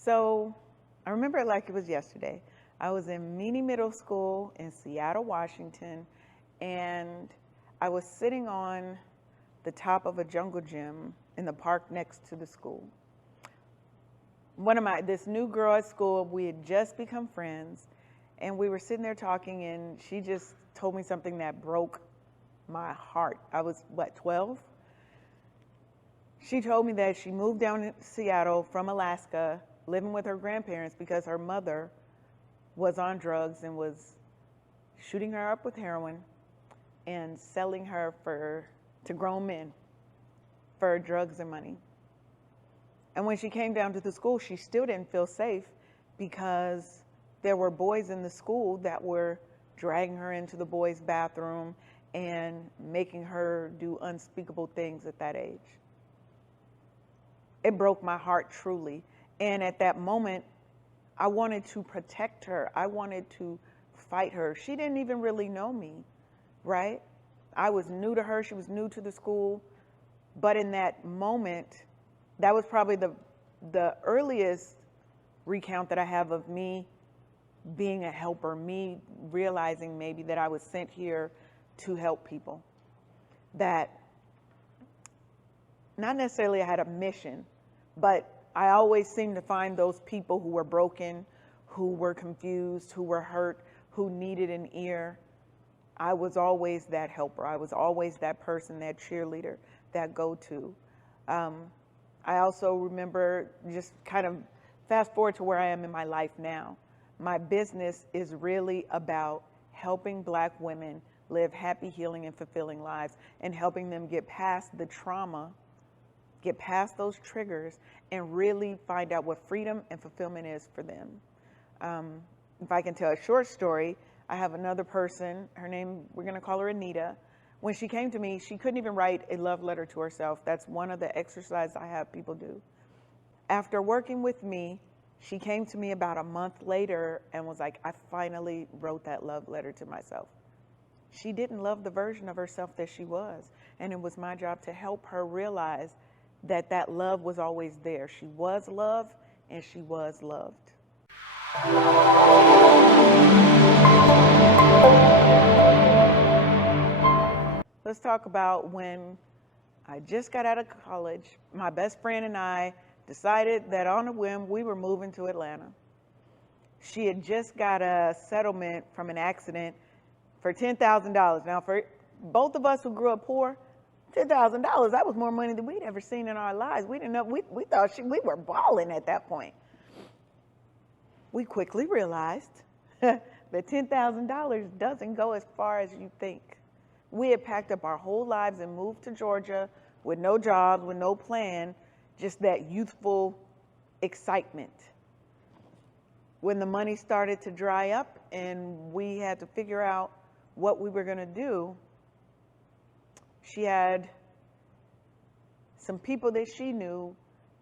So I remember it like it was yesterday. I was in Meany Middle School in Seattle, Washington, and I was sitting on the top of a jungle gym in the park next to the school. This new girl at school, we had just become friends, and we were sitting there talking, and she just told me something that broke my heart. I was, 12? She told me that she moved down to Seattle from Alaska, living with her grandparents because her mother was on drugs and was shooting her up with heroin and selling her to grown men for drugs and money. And when she came down to the school, she still didn't feel safe because there were boys in the school that were dragging her into the boys' bathroom and making her do unspeakable things at that age. It broke my heart truly. And at that moment, I wanted to protect her. I wanted to fight her. She didn't even really know me, right? I was new to her. She was new to the school. But in that moment, that was probably the earliest recount that I have of me being a helper, me realizing maybe that I was sent here to help people. That not necessarily I had a mission, but I always seemed to find those people who were broken, who were confused, who were hurt, who needed an ear. I was always that helper. I was always that person, that cheerleader, that go-to. I also remember, just kind of fast forward to where I am in my life now. My business is really about helping Black women live happy, healing, and fulfilling lives, and helping them get past the trauma, get past those triggers, and really find out what freedom and fulfillment is for them. If I can tell a short story, I have another person, her name, we're gonna call her Anita. When she came to me, she couldn't even write a love letter to herself. That's one of the exercises I have people do. After working with me, she came to me about a month later and was like, I finally wrote that love letter to myself. She didn't love the version of herself that she was. And it was my job to help her realize that that love was always there. She was loved and she was loved. Let's talk about when I just got out of college. My best friend and I decided that on a whim we were moving to Atlanta. She had just got a settlement from an accident for $10,000. Now, for both of us who grew up poor, $10,000, that was more money than we'd ever seen in our lives. We didn't know, we thought we were balling at that point. We quickly realized that $10,000 doesn't go as far as you think. We had packed up our whole lives and moved to Georgia with no jobs, with no plan, just that youthful excitement. When the money started to dry up and we had to figure out what we were gonna do, she had some people that she knew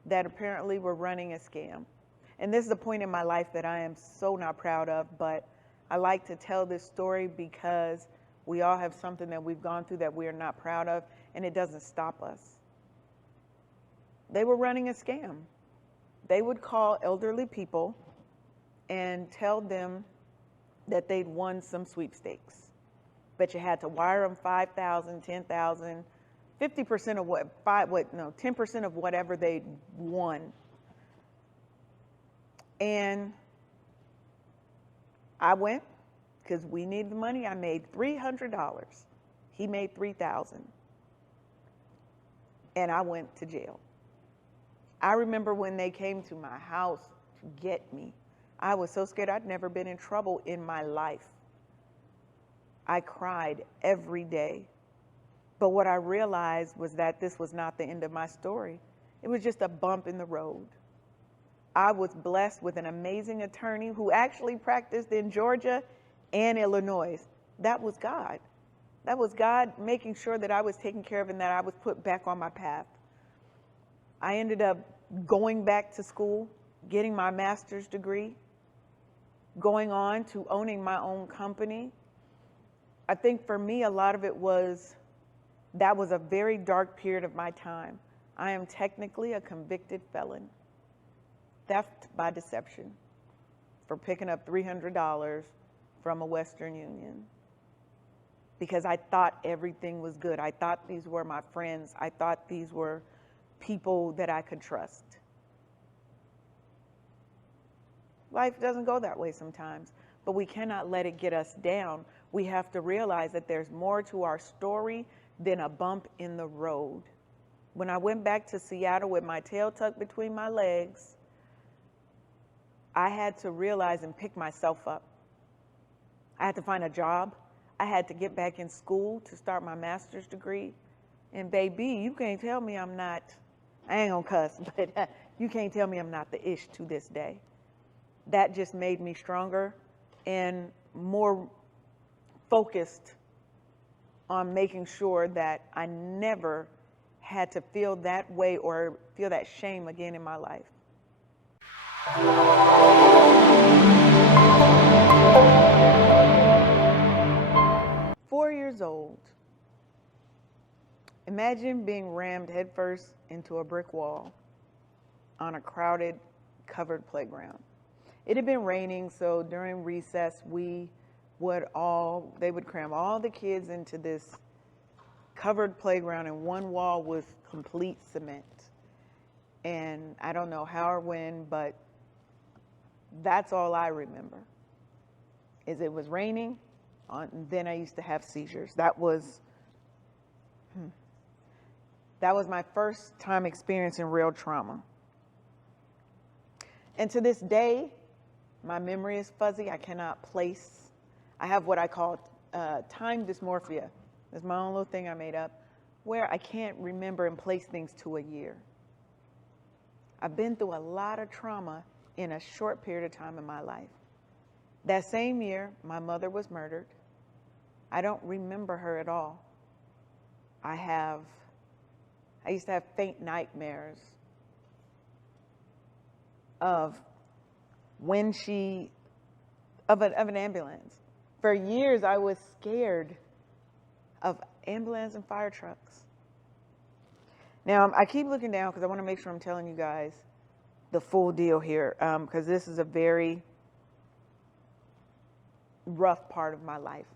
that apparently were running a scam. And this is a point in my life that I am so not proud of, but I like to tell this story because we all have something that we've gone through that we are not proud of, and it doesn't stop us. They were running a scam. They would call elderly people and tell them that they'd won some sweepstakes. But you had to wire them $5,000, $10,000, 50% of 10% of whatever they'd won. And I went, because we needed the money. I made $300. He made $3,000. And I went to jail. I remember when they came to my house to get me. I was so scared. I'd never been in trouble in my life. I cried every day. But what I realized was that this was not the end of my story. It was just a bump in the road. I was blessed with an amazing attorney who actually practiced in Georgia and Illinois. That was God. That was God making sure that I was taken care of and that I was put back on my path. I ended up going back to school, getting my master's degree, going on to owning my own company. I think for me, a lot of it was, that was a very dark period of my time. I am technically a convicted felon. theft by deception for picking up $300 from a Western Union because I thought everything was good. I thought these were my friends. I thought these were people that I could trust. Life doesn't go that way sometimes, but we cannot let it get us down. We have to realize that there's more to our story than a bump in the road. When I went back to Seattle with my tail tucked between my legs, I had to realize and pick myself up. I had to find a job. I had to get back in school to start my master's degree. And baby, you can't tell me I'm not, I ain't gonna cuss, but you can't tell me I'm not the ish to this day. That just made me stronger and more focused on making sure that I never had to feel that way or feel that shame again in my life. 4 years old. Imagine being rammed headfirst into a brick wall on a crowded, covered playground. It had been raining, so during recess, they would cram all the kids into this covered playground, and one wall was complete cement. And I don't know how or when, but that's all I remember, is it was raining, and then I used to have seizures. That was my first time experiencing real trauma. And to this day, my memory is fuzzy. I cannot place. I have what I call time dysmorphia. It's my own little thing I made up, where I can't remember and place things to a year. I've been through a lot of trauma in a short period of time in my life. That same year, my mother was murdered. I don't remember her at all. I used to have faint nightmares of an ambulance. For years, I was scared of ambulance and fire trucks. Now, I keep looking down because I want to make sure I'm telling you guys the full deal here, because this is a very rough part of my life.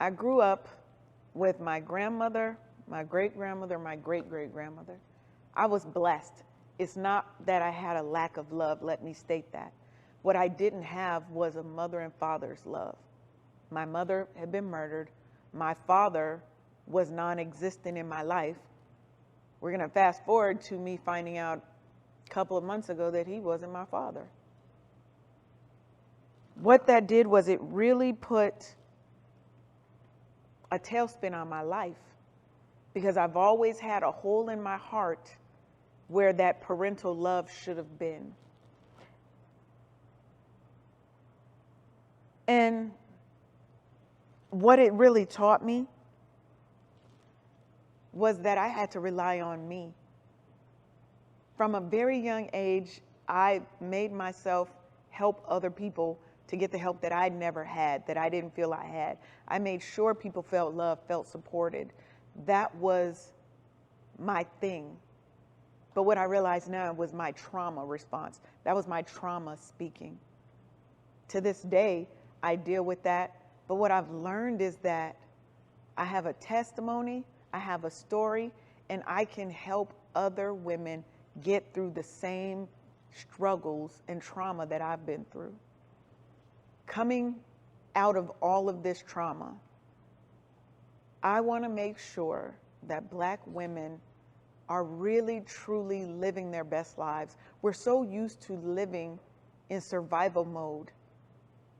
I grew up with my grandmother, my great-grandmother, my great-great-grandmother. I was blessed. It's not that I had a lack of love, let me state that. What I didn't have was a mother and father's love. My mother had been murdered. My father was non-existent in my life. We're going to fast forward to me finding out a couple of months ago that he wasn't my father. What that did was it really put a tailspin on my life, because I've always had a hole in my heart where that parental love should have been. And what it really taught me was that I had to rely on me. From a very young age, I made myself help other people to get the help that I never had, that I didn't feel I had. I made sure people felt loved, felt supported. That was my thing. But what I realize now was my trauma response. That was my trauma speaking. To this day, I deal with that. But what I've learned is that I have a testimony, I have a story, and I can help other women get through the same struggles and trauma that I've been through. Coming out of all of this trauma, I want to make sure that Black women are really, truly living their best lives. We're so used to living in survival mode.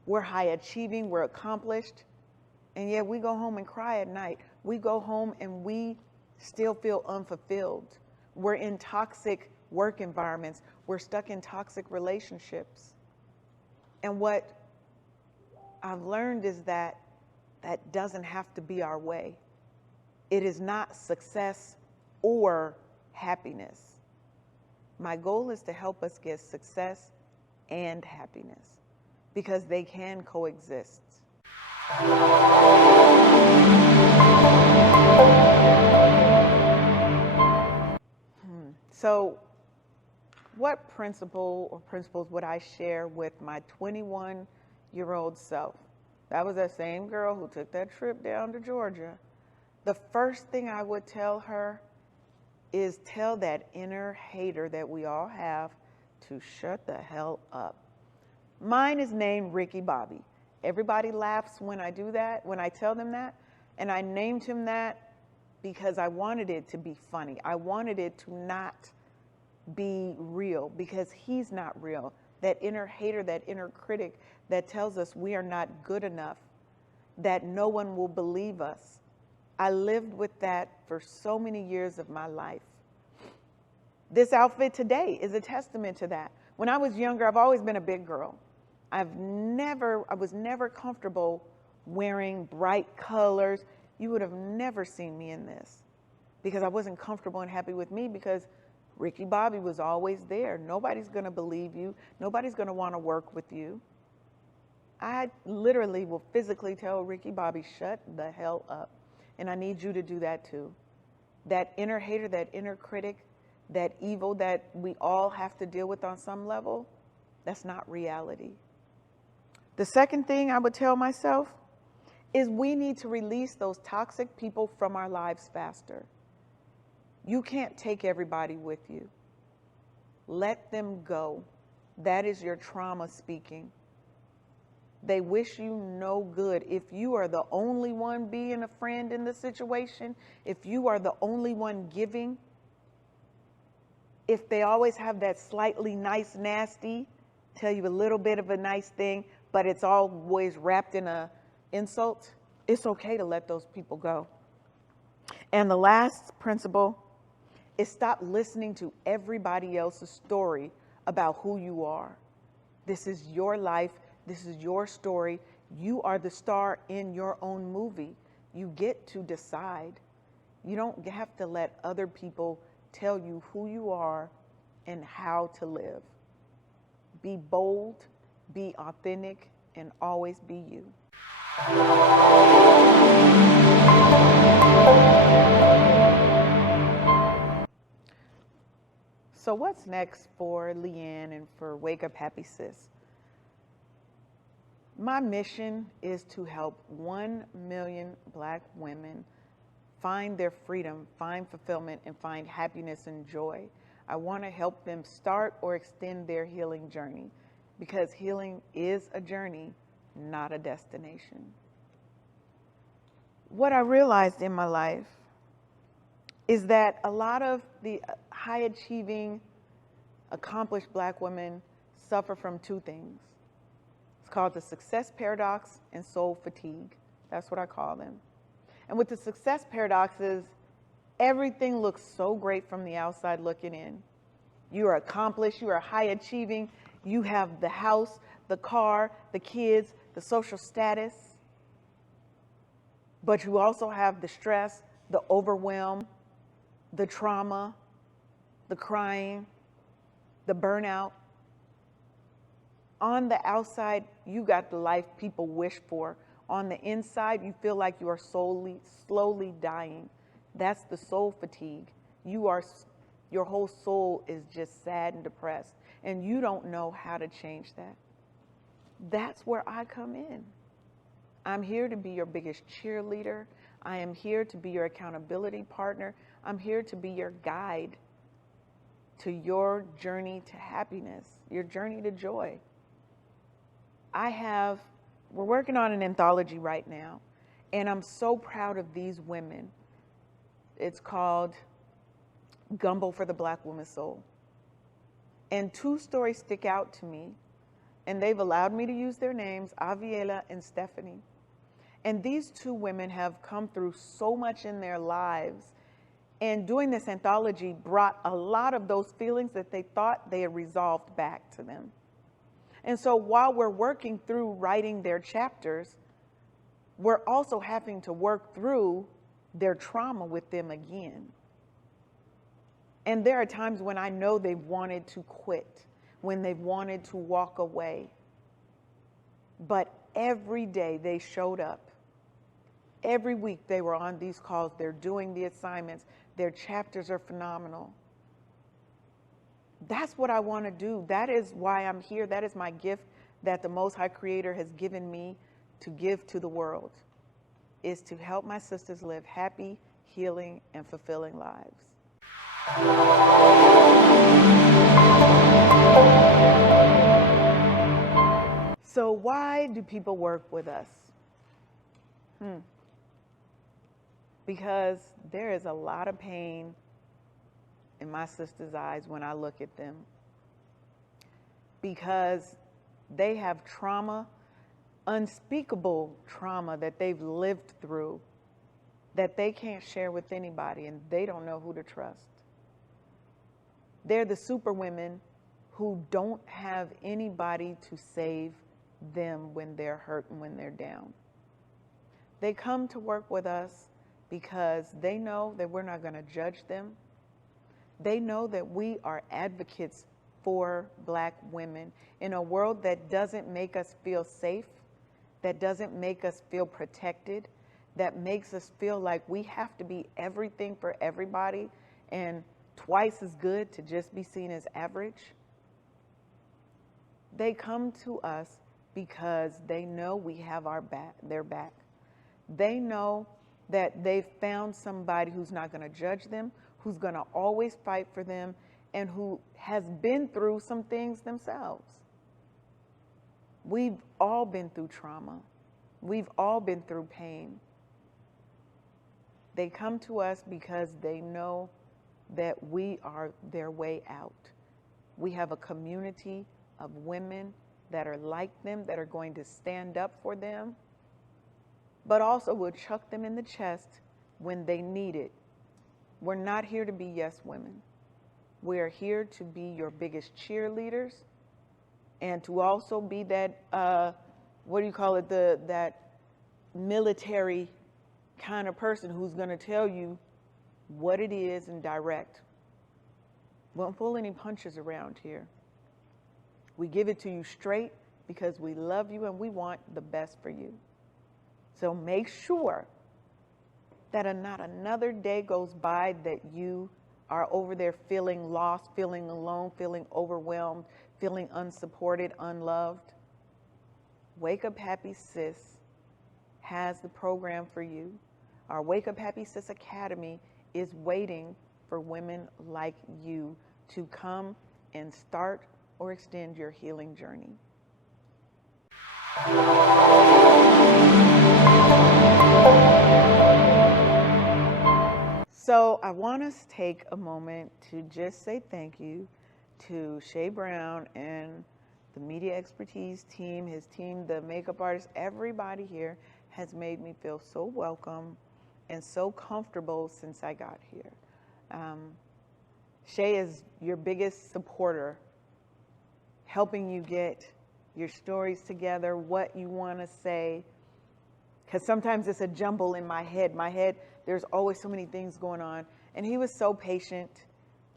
We're high achieving, we're accomplished, and yet we go home and cry at night. We go home and we still feel unfulfilled. We're in toxic work environments. We're stuck in toxic relationships. And what I've learned is that that doesn't have to be our way. It is not success or happiness. My goal is to help us get success and happiness, because they can coexist. So what principle or principles would I share with my 21-year-old self? That was that same girl who took that trip down to Georgia. The first thing I would tell her is tell that inner hater that we all have to shut the hell up. Mine is named Ricky Bobby. Everybody laughs when I do that, when I tell them that. And I named him that because I wanted it to be funny. I wanted it to not be real, because he's not real. That inner hater, that inner critic that tells us we are not good enough, that no one will believe us. I lived with that for so many years of my life. This outfit today is a testament to that. When I was younger, I've always been a big girl. I was never comfortable wearing bright colors. You would have never seen me in this because I wasn't comfortable and happy with me, because Ricky Bobby was always there. Nobody's going to believe you. Nobody's going to want to work with you. I literally will physically tell Ricky Bobby, shut the hell up. And I need you to do that too. That inner hater, that inner critic, that evil that we all have to deal with on some level, that's not reality. The second thing I would tell myself is we need to release those toxic people from our lives faster. You can't take everybody with you. Let them go. That is your trauma speaking. They wish you no good. If you are the only one being a friend in the situation, if you are the only one giving, if they always have that slightly nice, nasty, tell you a little bit of a nice thing, but it's always wrapped in an insult, it's okay to let those people go. And the last principle is stop listening to everybody else's story about who you are. This is your life. This is your story. You are the star in your own movie. You get to decide. You don't have to let other people tell you who you are and how to live. Be bold, be authentic, and always be you. So what's next for LeAnn and for Wake Up Happy Sis? My mission is to help 1 million Black women find their freedom, find fulfillment, and find happiness and joy. I want to help them start or extend their healing journey, because healing is a journey, not a destination. What I realized in my life is that a lot of the high-achieving, accomplished Black women suffer from two things. It's called the success paradox and soul fatigue. That's what I call them. And with the success paradox is everything looks so great from the outside looking in. You are accomplished, you are high achieving, you have the house, the car, the kids, the social status. But you also have the stress, the overwhelm, the trauma, the crying, the burnout. On the outside, you got the life people wish for. On the inside, you feel like you are slowly dying. That's the soul fatigue. Your whole soul is just sad and depressed, and you don't know how to change that. That's where I come in. I'm here to be your biggest cheerleader. I am here to be your accountability partner. I'm here to be your guide to your journey to happiness, your journey to joy. We're working on an anthology right now, and I'm so proud of these women. It's called Gumbo for the Black Woman's Soul. And two stories stick out to me, and they've allowed me to use their names, Aviela and Stephanie. And these two women have come through so much in their lives, and doing this anthology brought a lot of those feelings that they thought they had resolved back to them. And so while we're working through writing their chapters, we're also having to work through their trauma with them again. And there are times when I know they've wanted to quit, when they've wanted to walk away. But every day they showed up. Every week they were on these calls. They're doing the assignments. Their chapters are phenomenal. That's what I want to do. That is why I'm here. That is my gift that the Most High Creator has given me to give to the world, is to help my sisters live happy, healing, and fulfilling lives. So why do people work with us? Because there is a lot of pain in my sisters' eyes when I look at them. Because they have trauma, unspeakable trauma that they've lived through that they can't share with anybody, and they don't know who to trust. They're the super women who don't have anybody to save them when they're hurt and when they're down. They come to work with us because they know that we're not going to judge them. They know that we are advocates for Black women in a world that doesn't make us feel safe, that doesn't make us feel protected, that makes us feel like we have to be everything for everybody and twice as good to just be seen as average. They come to us because they know we have their back. They know that they've found somebody who's not going to judge them, who's going to always fight for them, and who has been through some things themselves. We've all been through trauma. We've all been through pain. They come to us because they know that we are their way out. We have a community of women that are like them, that are going to stand up for them, but also will chuck them in the chest when they need it. We're not here to be yes women. We're here to be your biggest cheerleaders and to also be that, that military kind of person who's going to tell you what it is and direct. We don't pull any punches around here. We give it to you straight because we love you and we want the best for you. So make sure that not another day goes by that you are over there feeling lost, feeling alone, feeling overwhelmed, feeling unsupported, unloved. Wake Up Happy Sis has the program for you. Our Wake Up Happy Sis Academy is waiting for women like you to come and start or extend your healing journey. So I want us to take a moment to just say thank you to Shay Brown and the Media Expertise team, his team, the makeup artists, everybody here has made me feel so welcome and so comfortable since I got here. Shay is your biggest supporter, helping you get your stories together, what you want to say, because sometimes it's a jumble in my head. There's always so many things going on. And he was so patient.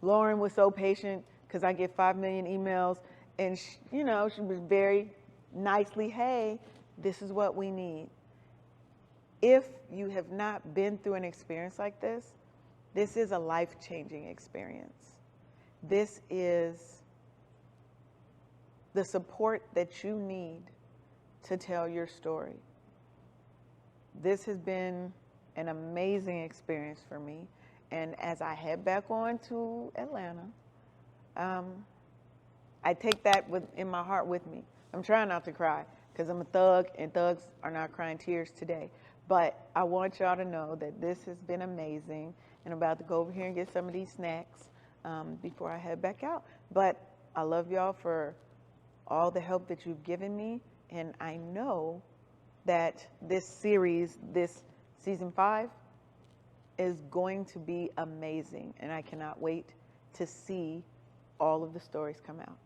Lauren was so patient because I get 5 million emails. And she was very nicely, hey, this is what we need. If you have not been through an experience like this is a life-changing experience. This is the support that you need to tell your story. This has been an amazing experience for me. And as I head back on to Atlanta, I take that in my heart with me. I'm trying not to cry because I'm a thug and thugs are not crying tears today. But I want y'all to know that this has been amazing, and I'm about to go over here and get some of these snacks before I head back out. But I love y'all for all the help that you've given me, and I know that this series, this season 5, is going to be amazing, and I cannot wait to see all of the stories come out.